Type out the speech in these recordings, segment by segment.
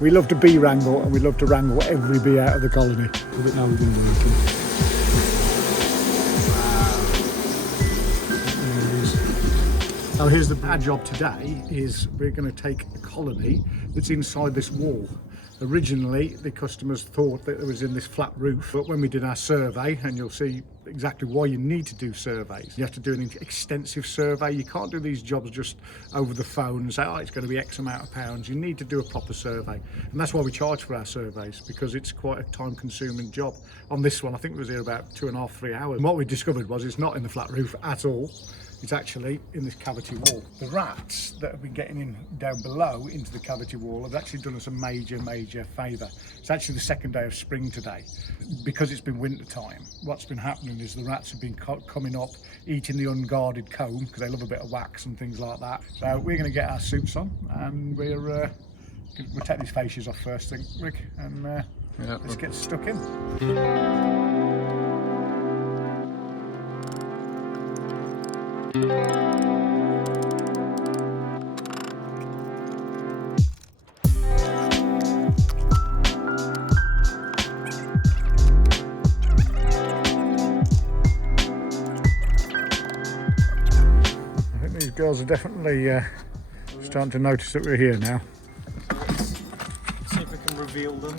We love to bee wrangle, and we love to wrangle every bee out of the colony. I think now we're going to work. Oh, here's our job today is we're going to take a colony that's inside this wall. Originally, the customers thought that it was in this flat roof, but when we did our survey, and you'll see exactly why you need to do surveys. You have to do an extensive survey. You can't do these jobs just over the phone and say, oh, it's going to be X amount of pounds. You need to do a proper survey. And that's why we charge for our surveys, because it's quite a time-consuming job. On this one, I think it was here about 2.5, 3 hours. And what we discovered was it's not in the flat roof at all. It's actually in this cavity wall. The rats that have been getting in down below into the cavity wall have actually done us a major favour. It's actually the second day of spring today. Because it's been winter time, what's been happening is the rats have been coming up, eating the unguarded comb, because they love a bit of wax and things like that. So we're going to get our suits on, and we'll take these fascias off first thing, Rick, and let's get stuck in. Girls are definitely starting to notice that we're here now. See if we can reveal them.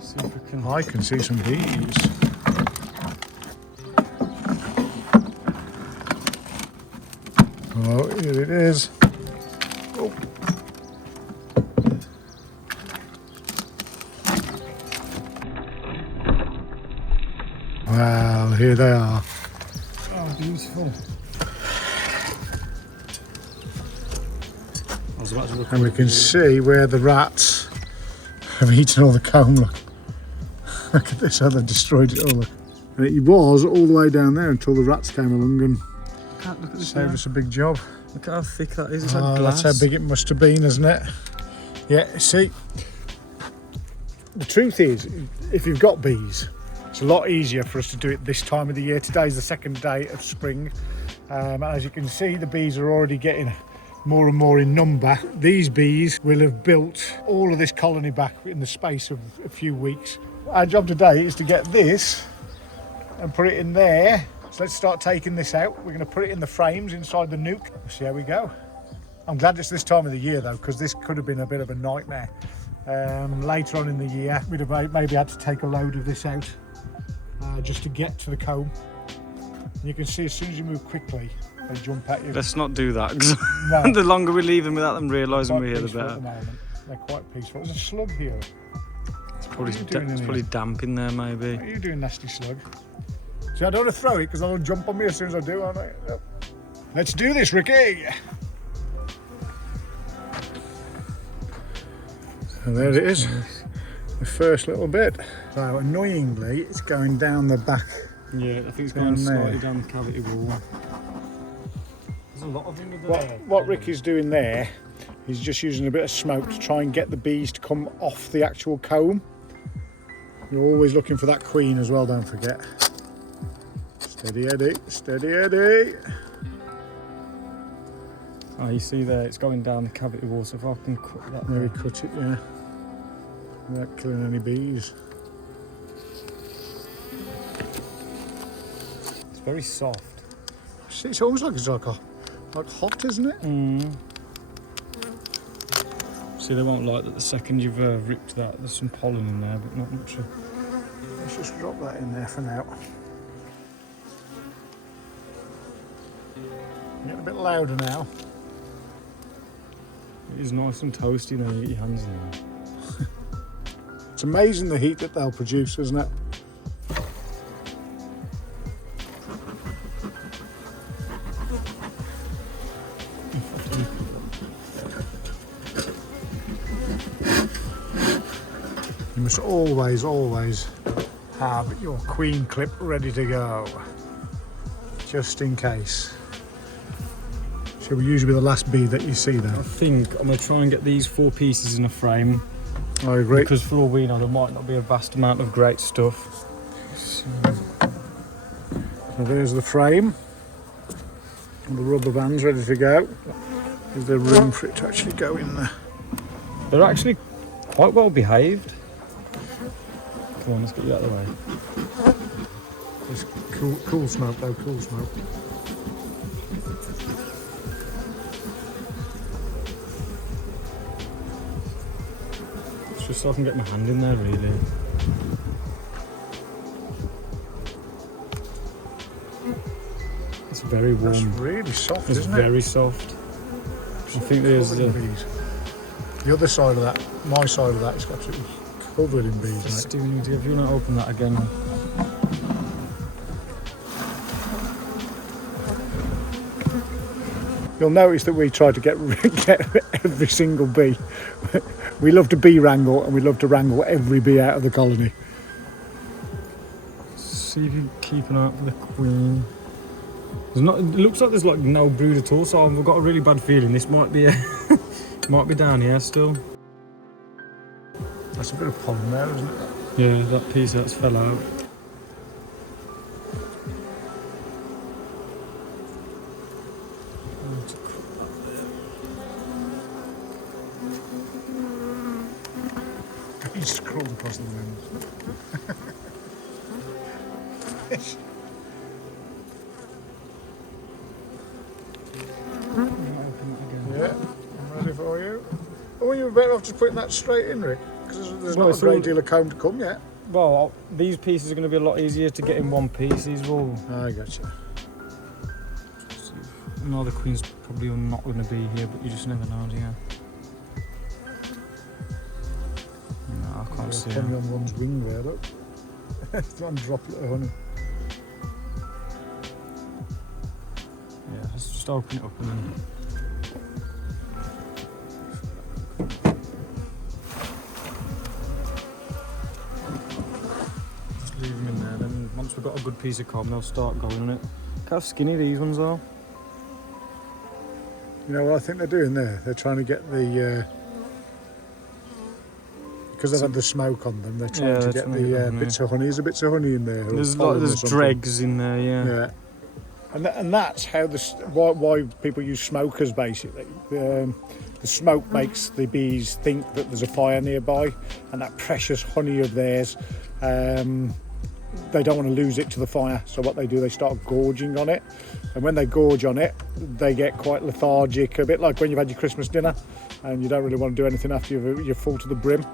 See if we can... I can see some bees. Oh, here it is. Oh. Wow, here they are. Oh, beautiful. I was about to look, and we can see where the rats have eaten all the comb. Look, look at this, how they've destroyed it all. Look. And it was all the way down there until the rats came along and look at saved us a big job. Look at how thick that is. It's like glass. That's how big it must have been, isn't it? Yeah, see, the truth is, if you've got bees, it's a lot easier for us to do it this time of the year. Today's the second day of spring. As you can see, the bees are already getting more and more in number. These bees will have built all of this colony back in the space of a few weeks. Our job today is to get this and put it in there. So let's start taking this out. We're going to put it in the frames inside the nuke. See how we go. I'm glad it's this time of the year though, because this could have been a bit of a nightmare. Later on in the year, we'd have maybe had to take a load of this out just to get to the comb. And you can see as soon as you move quickly, they jump at you. Let's not do that, because No. the longer we leave them without them realising we're here, the better. At the moment. They're quite peaceful. There's a slug here. It's probably damp in there, maybe. What are you doing, nasty slug? See, I don't want to throw it because they'll jump on me as soon as I do, aren't I? Yep. Let's do this, Ricky! So there it is, the first little bit. So annoyingly, it's going down the back. Yeah, I think it's going slightly down the cavity wall. There's a lot of them there. What Ricky's doing there, he's just using a bit of smoke to try and get the bees to come off the actual comb. You're always looking for that queen as well, don't forget. Steady Eddie, steady Eddie. Oh, you see there, it's going down the cavity wall, so if I can cut that. Maybe cut it, yeah. Without killing any bees. It's very soft. It's almost like it's like hot, isn't it? Mm. See, they won't like that the second you've ripped that. There's some pollen in there, but not much. Let's just drop that in there for now. Getting a bit louder now. It is nice and toasty now, you get your hands in there. It's amazing the heat that they'll produce, isn't it? You must always have your queen clip ready to go, just in case. She will usually be the last bee that you see there. I think I'm going to try and get these 4 pieces in a frame. I agree. Because for all we know, there might not be a vast amount of great stuff. So there's the frame. And the rubber band's ready to go. Is there room for it to actually go in there? They're actually quite well behaved. Come on, let's get you out of the way. It's cool smoke though, cool smoke. It's just so I can get my hand in there, really. It's very warm. It's really soft, it's isn't it? It's very soft. I think there's the other side of that, my side of that, is absolutely covered in bees, mate. Steven, if you want to open that again. You'll notice that we try to get every single bee. We love to bee wrangle, and we love to wrangle every bee out of the colony. See if you keep an eye out for the queen. There's not. It looks like there's like no brood at all, so I've got a really bad feeling this might be might be down here still. That's a bit of pollen there, isn't it? Yeah, that piece that's fell out. He just crawled across the wind. Yeah, I'm ready for you. Oh, you were better off just putting that straight in, Rick, because there's not a great deal of comb to come yet. Well, these pieces are going to be a lot easier to get in one piece. These will. I gotcha. No, the queen's probably not going to be here, but you just never know, do you? No, I can't see her. Honey on one's wing there, look. It's one droplet of honey. Yeah, let's just open it up and then. Just leave them in there. Then once we've got a good piece of comb, they'll start going on it. Look how skinny these ones are. You know what I think they're doing there? They're trying to get the because they've had the smoke on them. They're trying to get the bits of honey. There's a bits of honey in there. There's dregs in there, yeah. Yeah, and that's how why people use smokers basically. The smoke makes the bees think that there's a fire nearby, and that precious honey of theirs. They don't want to lose it to the fire, so what they do, they start gorging on it, and when they gorge on it, they get quite lethargic, a bit like when you've had your Christmas dinner and you don't really want to do anything after you're full to the brim.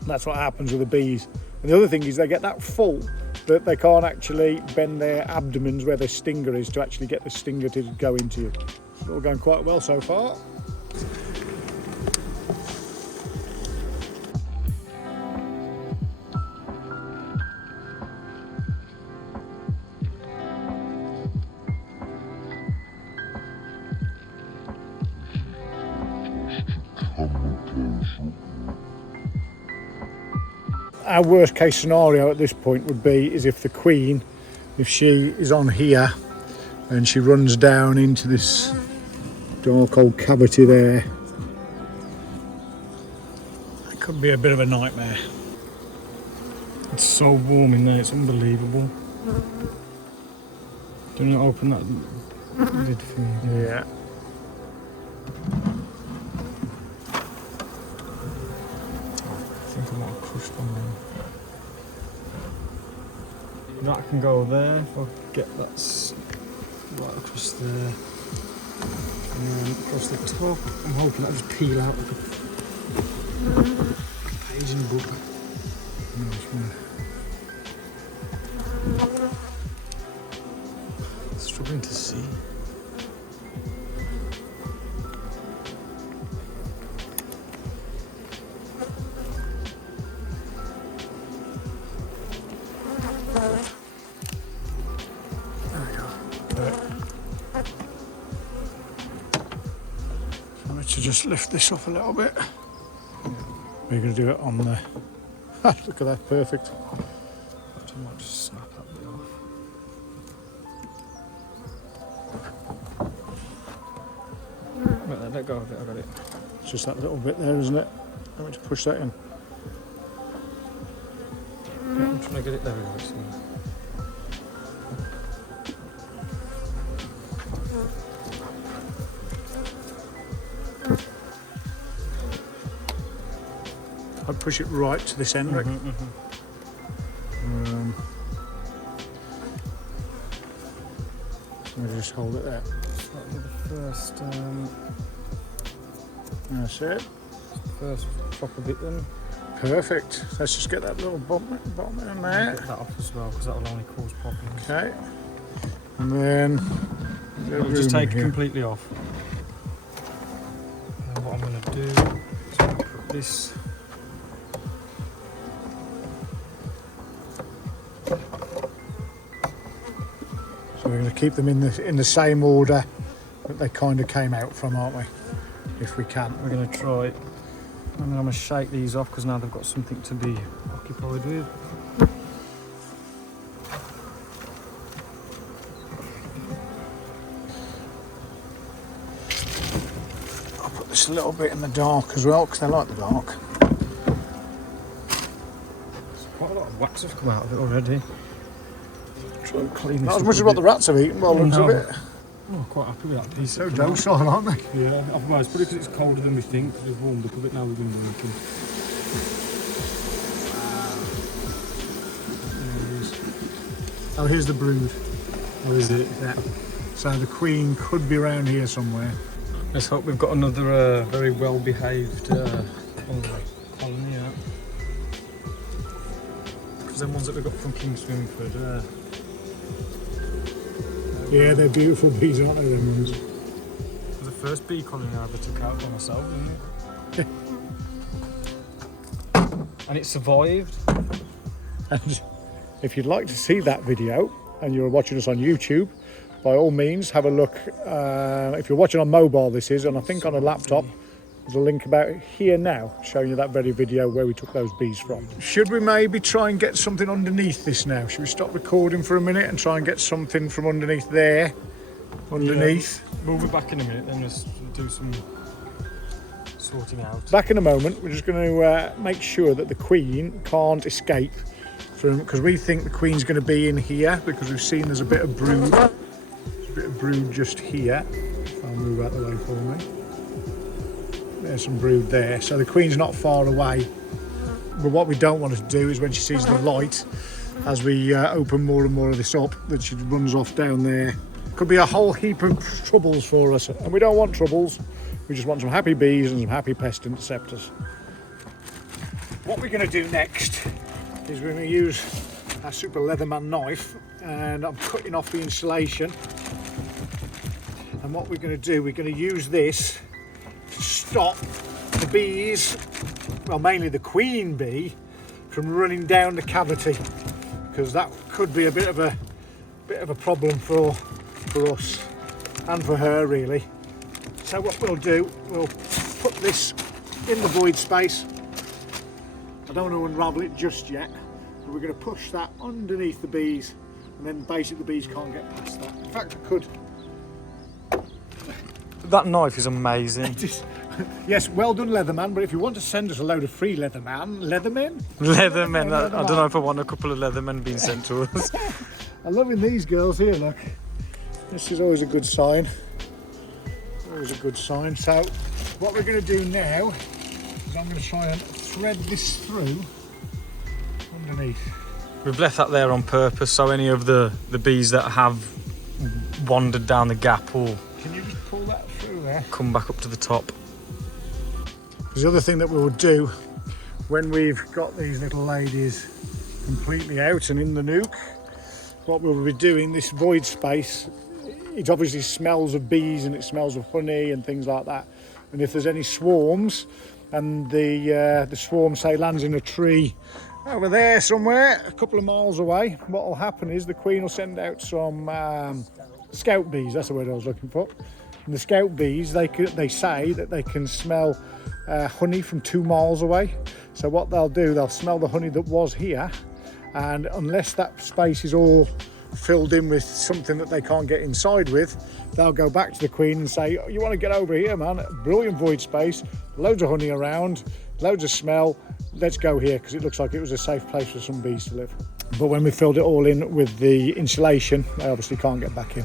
And that's what happens with the bees. And the other thing is they get that full that they can't actually bend their abdomens where their stinger is to actually get the stinger to go into you. It's all going quite well so far. Our worst case scenario at this point would be is if the queen, if she is on here and she runs down into this dark old cavity there. That could be a bit of a nightmare. It's so warm in there, it's unbelievable. Do you want to open that lid for me? Yeah. I think I might have crushed one there. That can go there if I get that right across there. And then across the top, I'm hoping that'll just peel out like a page in a book. Nice one. Struggling to see. To just lift this up a little bit. We're going to do it on the Look at that, perfect. I might just snap that bit off. Right, let go of it, I got it. It's just that little bit there, isn't it? I'm going to push that in. Yeah, I'm trying to get it there. I'd push it right to this end, Rick. So we just hold it there. So that'll be the first, That's it. first proper bit then. Perfect. Let's just get that little bottom in there. Get that off as well, because that'll only cause problems. Okay. And then I'll just take it completely off. And what I'm going to do is put this. So we're going to keep them in the same order that they kind of came out from, aren't we? If we can. We're going to try. And then I'm going to shake these off because now they've got something to be occupied with. I'll put this a little bit in the dark as well because I like the dark. Quite a lot of wax has come out of it already. Try and clean this Not as up much a as what bit. the rats have eaten, by the looks of it. Oh, I'm quite happy with that piece. So docile, aren't they? Yeah, well, it's probably because it's colder than we think. We've warmed up a bit now we've been working. Oh, here's the brood. Oh, is it? Yeah. So the queen could be around here somewhere. Let's hope we've got another very well-behaved colony out. Because them ones that we got from King Swinford, Yeah, they're beautiful bees, aren't they, them ones? it was the first bee colony I ever took out by myself, wasn't it? And it survived. And if you'd like to see that video and you're watching us on YouTube, by all means have a look. If you're watching on mobile, this is, and I think on a laptop, there's a link about here now showing you that very video where we took those bees from. Should we maybe try and get something underneath this now? Should we stop recording for a minute and try and get something from underneath there? Underneath. Yeah, we'll be back in a minute, then just do some sorting out. Back in a moment. We're just going to make sure that the queen can't escape from, because we think the queen's going to be in here because we've seen there's a bit of brood. There's a bit of brood just here. I'll move out the way for me. There's some brood there, so the queen's not far away. But what we don't want her to do is when she sees the light, as we open more and more of this up, that she runs off down there. Could be a whole heap of troubles for us, and we don't want troubles. We just want some happy bees and some happy pest interceptors. What we're going to do next is we're going to use our Super Leatherman knife, and I'm cutting off the insulation. And what we're going to do, we're going to use this to stop the bees, well, mainly the queen bee, from running down the cavity, because that could be a bit of a problem for us and for her, really. So what we'll do, we'll put this in the void space. I don't want to unravel it just yet, but we're going to push that underneath the bees, and then basically the bees can't get past that. In fact, I could. That knife is amazing. Yes, well done, Leatherman. But if you want to send us a load of free Leathermen, Leathermen. I don't know if I want a couple of Leathermen being sent to us. I'm loving these girls here. Look, this is always a good sign. Always a good sign. So, what we're going to do now is I'm going to try and thread this through underneath. We've left that there on purpose, so any of the bees that have wandered down the gap will. Can you just pull that through there? Come back up to the top. Because the other thing that we will do when we've got these little ladies completely out and in the nuke, what we'll be doing, this void space, it obviously smells of bees and it smells of honey and things like that. And if there's any swarms and the swarm, say, lands in a tree over there somewhere, a couple of miles away, what will happen is the queen will send out some scout bees, that's the word I was looking for. And the scout bees, they say that they can smell honey from 2 miles away. So what they'll do, they'll smell the honey that was here, and unless that space is all filled in with something that they can't get inside with, they'll go back to the queen and say, oh, you want to get over here, man, brilliant void space, loads of honey around, loads of smell, let's go here, because it looks like it was a safe place for some bees to live. But when we filled it all in with the insulation, they obviously can't get back in.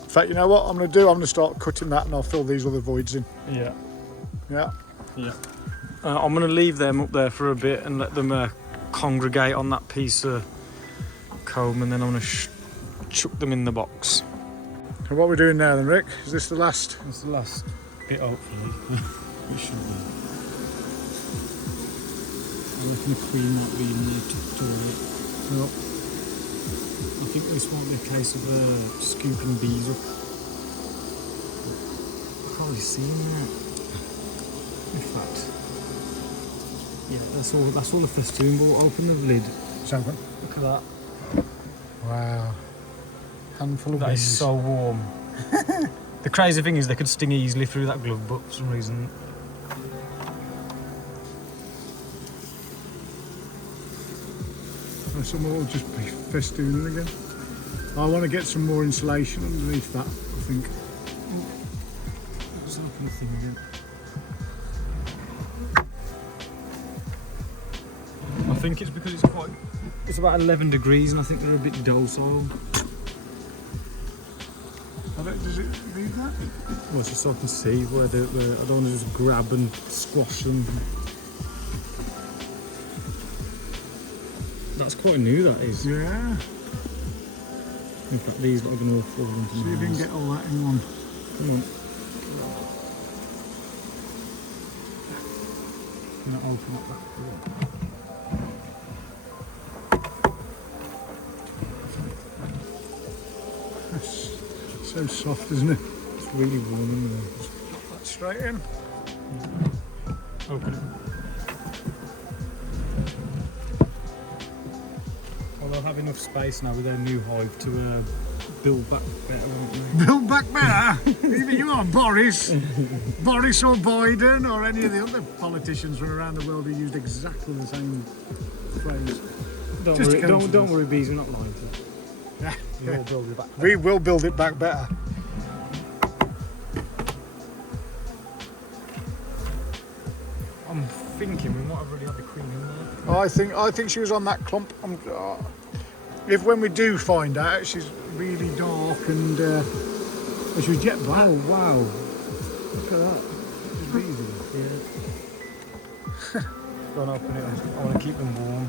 In fact, you know what I'm going to do? I'm going to start cutting that and I'll fill these other voids in. Yeah. Yeah. Yeah. I'm going to leave them up there for a bit and let them congregate on that piece of comb, and then I'm going to chuck them in the box. So what we're doing now then, Rick? Is this the last? That's the last bit, hopefully. It should be. I reckon the queen might be in there to do it. No. I think this won't be a case of scooping bees up. I can't really see that. In fact, yeah, that's all the festoon. But open the lid. It's open. Look at that. Wow. Handful of That bees. is so warm. The crazy thing is they could sting easily through that glove book for some reason. Some more will just be festooning again. I want to get some more insulation underneath that, I think. Just open the thing again. I think it's because it's about 11 degrees and I think they're a bit docile. Does it leave that? Well, just so I can see where I don't want to just grab and squash them. That's quite new, that is. Yeah. In fact, these are going to fall into See if you can get all that in one. Come on. I'm going to open up that door. That's so soft, isn't it? It's really warm in there. Just pop that straight in. Open it. Well, they'll have enough space now with their new hive to build back better, won't they? Build back better? Either you are Boris, Boris or Biden, or any of the other politicians from around the world who used exactly the same phrase. Don't worry, bees, we're not lying to you. Yeah. We'll build it back better. We will build it back better. I'm thinking we might have already had the queen in there. I think she was on that clump. If when we do find out, she's really dark and she was jet black. Oh wow! Look at that. It's amazing. Yeah. Go and open it. I want to keep them warm.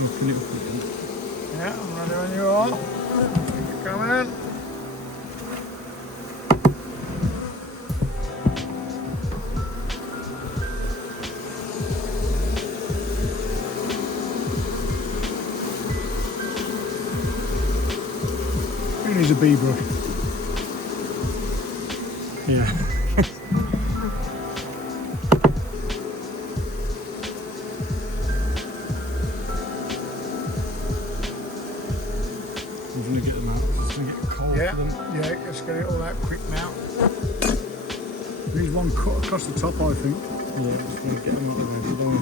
Open it up again. Yeah, I'm ready when you are. Come in. Who needs a bee brush? Yeah. I'm going to get them out. It's going to get cold Yeah, for them. yeah, let's get it all out quick now. There's one cut across the top, I think. Yeah, just going to get them out of there. Don't we?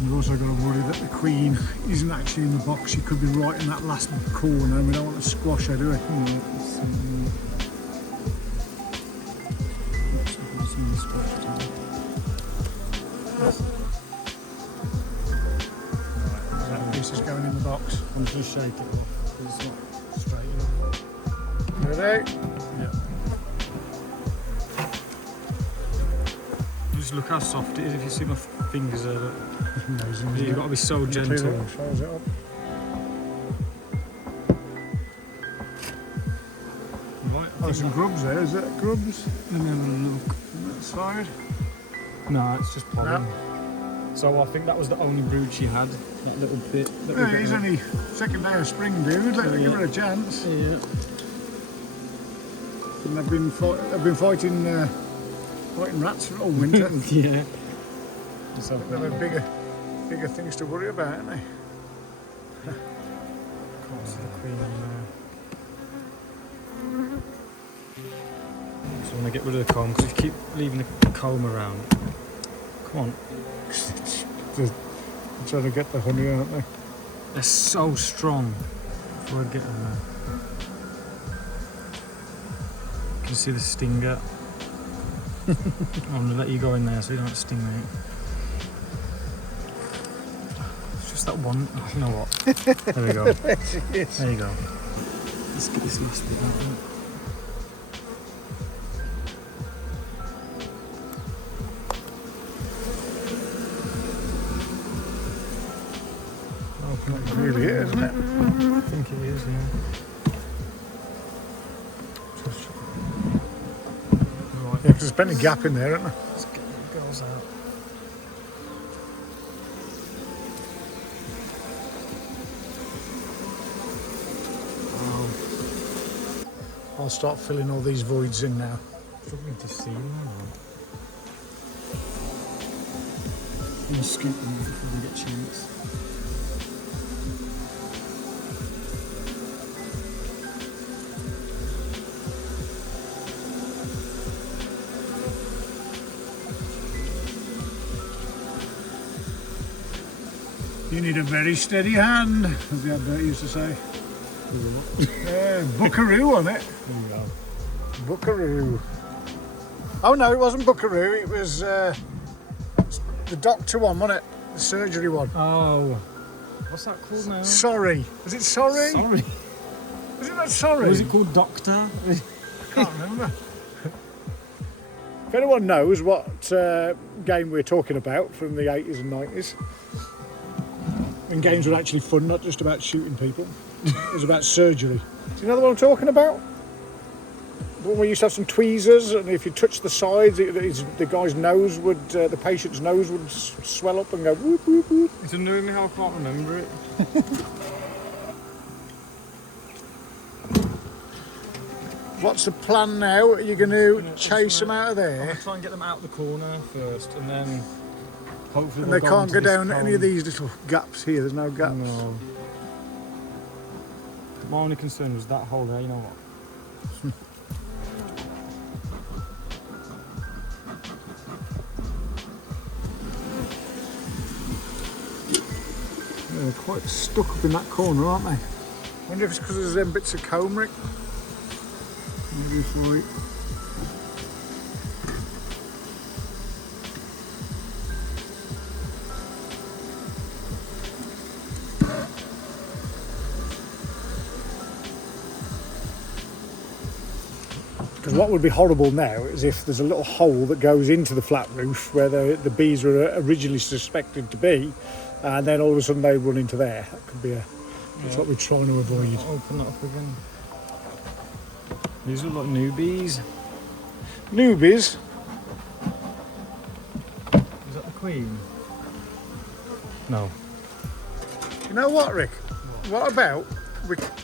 We've also got to worry that the queen isn't actually in the box. She could be right in that last corner and we don't want to squash her, do we? That piece is going in the box. I'm just going to shake it off because it's not straight enough. Ready? Yeah. Just look how soft it is. If you see my fingers there, Amazing. you've got to be so gentle. Shows it up. Right, Oh, some grubs there. Is that grubs? Let me have a look. On that side? No, it's just pollen. So I think that was the only brood she had. That little bit. That we Yeah, got he's rid of. only second day of spring, dude. Let me give her a chance. Yeah. And they've been fighting rats all winter. Yeah. So, They've had bigger things to worry about, haven't they? can't see the queen on there. So I want to get rid of the comb because if you keep leaving the comb around. Come on. They're trying to get the honey, aren't they? They're so strong. Before I get them there. You can see the stinger. I'm going to let you go in there so you don't sting me. It's just that one. You know what? There we go. There you go. Let's get this last bit out. It really is, isn't it? I think it is, yeah. Right, Yeah, 'cause there's plenty of gap in there, isn't there? let's get the girls out. I'll start filling all these voids in now. Struggling to see them now. I'm going to scoop them before we get a chance. You need a very steady hand, as the advert used to say. Buckaroo on it. There we go. Buckaroo. Oh no, it wasn't Buckaroo, it was the doctor one, wasn't it? The surgery one. Oh. What's that called now? Sorry. Was it Sorry? Sorry. Was it not Sorry? Was it called Doctor? I can't remember. If anyone knows what game we're talking about from the 80s and 90s, when games were actually fun, not just about shooting people, it was about surgery. Do you know what I'm talking about? The one where you used to have some tweezers, and if you touched the sides, the guy's nose would, the patient's nose would swell up and go whoop whoop whoop. It's annoying me how I can't remember it. What's the plan now? Are you going to Yeah, chase them out of I'm there? going to try and get them out of the corner first, and then hopefully And they'll they can't into go this down any of cone. these little gaps here. There's no gaps. No. My only concern was that hole there, you know what? They're quite stuck up in that corner, aren't they? Wonder if it's because there's them bits of comb, Rick. Maybe for it. Because what would be horrible now is if there's a little hole that goes into the flat roof where the bees were originally suspected to be, and then all of a sudden they run into there. That could be that's what we're trying to avoid. I'll open that up again. These look like newbies. Newbies. Is that the queen? No. You know what, Rick? What about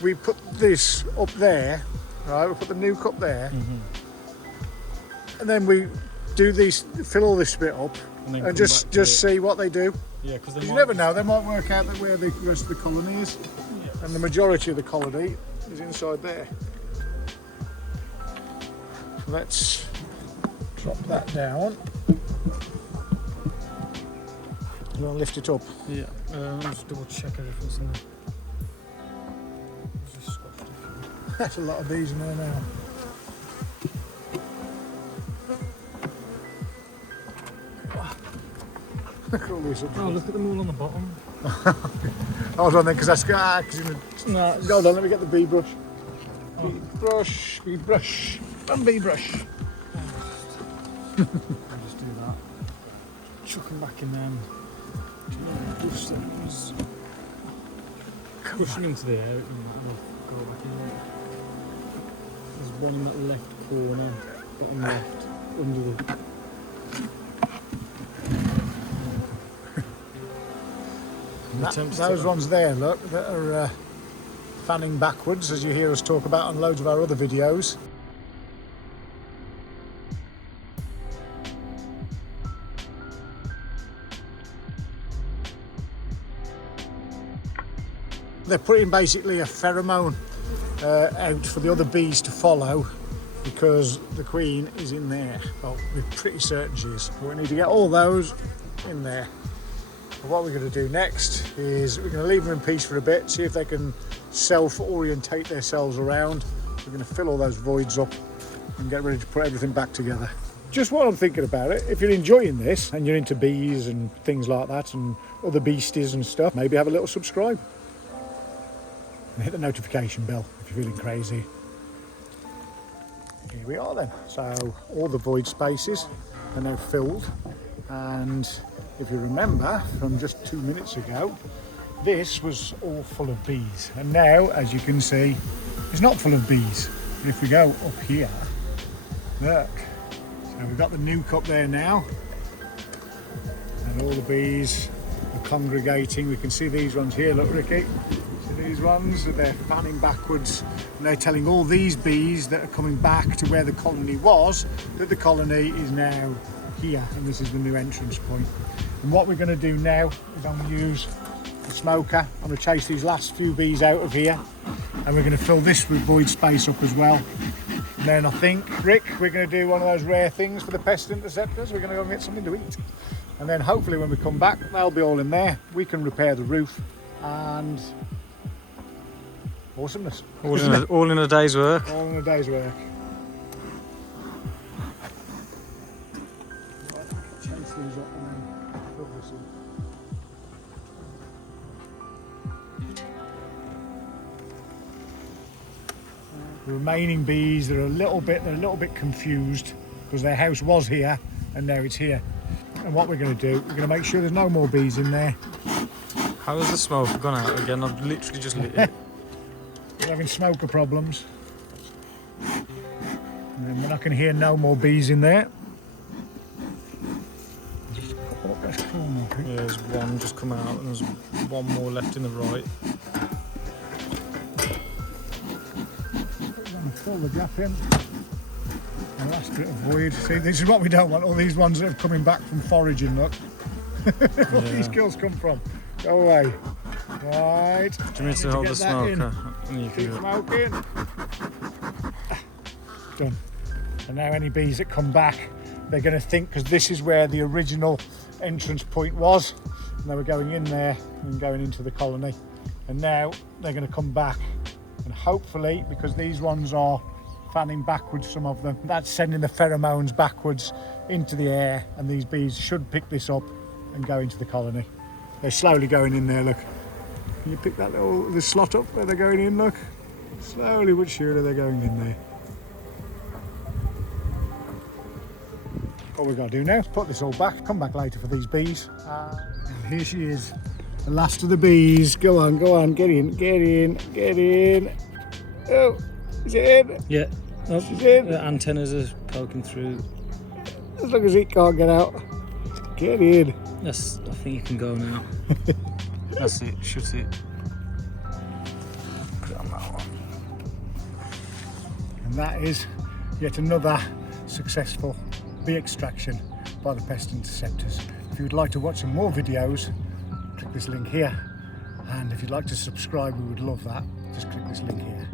we put this up there, right? We put the nuke up there, and then we do these, fill all this bit up, then and come just back to it. see what they do. Yeah, because You never know; they might work out that where the rest of the colony is, and the majority of the colony is inside there. Let's drop that down. You want to lift it up? Yeah, I'll just double check everything's in there. Just scratched it. That's a lot of bees in there now. Look at all these up. Oh, look at them all on the bottom. Hold on then, because that's No, hold on, let me get the bee brush. Bee brush, bee brush, and bee brush. I'll just do that. chuck them back in there and push them. Just pushing into the air, it will go back in there. There's one in that left corner, bottom left, under the... Those ones there, look, that are fanning backwards, as you hear us talk about on loads of our other videos. They're putting basically a pheromone out for the other bees to follow, because the queen is in there. Well, we're pretty certain she is, but we need to get all those in there. And what we're going to do next is we're going to leave them in peace for a bit, see if they can self-orientate themselves around. We're going to fill all those voids up and get ready to put everything back together. Just while I'm thinking about it, if you're enjoying this and you're into bees and things like that and other beasties and stuff, maybe have a little subscribe and hit the notification bell if you're feeling crazy. Here we are then. So all the void spaces are now filled, and if you remember from just 2 minutes ago, this was all full of bees, and now, as you can see, it's not full of bees. And if we go up here, look, so we've got the nuke up there now, and all the bees are congregating. We can see these ones here, look Ricky, see these ones, they're fanning backwards, and they're telling all these bees that are coming back to where the colony was that the colony is now here, and this is the new entrance point. And what we're going to do now is I'm going to use the smoker. I'm going to chase these last few bees out of here, and we're going to fill this with void space up as well. And then I think, Rick, we're going to do one of those rare things for the pest interceptors. We're going to go and get something to eat, and then hopefully when we come back they'll be all in there. We can repair the roof, and awesomeness. All in a day's work. All in a day's work. Chase these up and then fill this in. The remaining bees, they're a little bit confused because their house was here and now it's here. And what we're going to do, we're going to make sure there's no more bees in there. How has the smoke gone out again? I've literally just lit it. We're having smoker problems. And then we're not going to hear no more bees in there. Just couple up this corner, I think. Yeah, there's one just come out and there's one more left in the right. Fill the gap in. The last bit of void. See, this is what we don't want. All these ones that are coming back from foraging, look. Where these girls come from. Go away. Right. Do you need to hold the smoker? Keep smoking. Done. And now any bees that come back, they're going to think, because this is where the original entrance point was, and they were going in there and going into the colony. And now they're going to come back. And hopefully, because these ones are fanning backwards, some of them, that's sending the pheromones backwards into the air, and these bees should pick this up and go into the colony. They're slowly going in there, look. Can you pick that the slot up where they're going in, look? Slowly but surely they're going in there. What we've got to do now is put this all back, come back later for these bees. And here she is. The last of the bees. Go on, get in, get in, get in. Oh, is it in? Yeah. Oh, she's in. The antennas are poking through. As long as it can't get out. Get in. Yes, I think you can go now. That's it, shut it. Put it on that one. And that is yet another successful bee extraction by the pest interceptors. If you would like to watch some more videos, click this link here, and if you'd like to subscribe, we would love that. Just click this link here.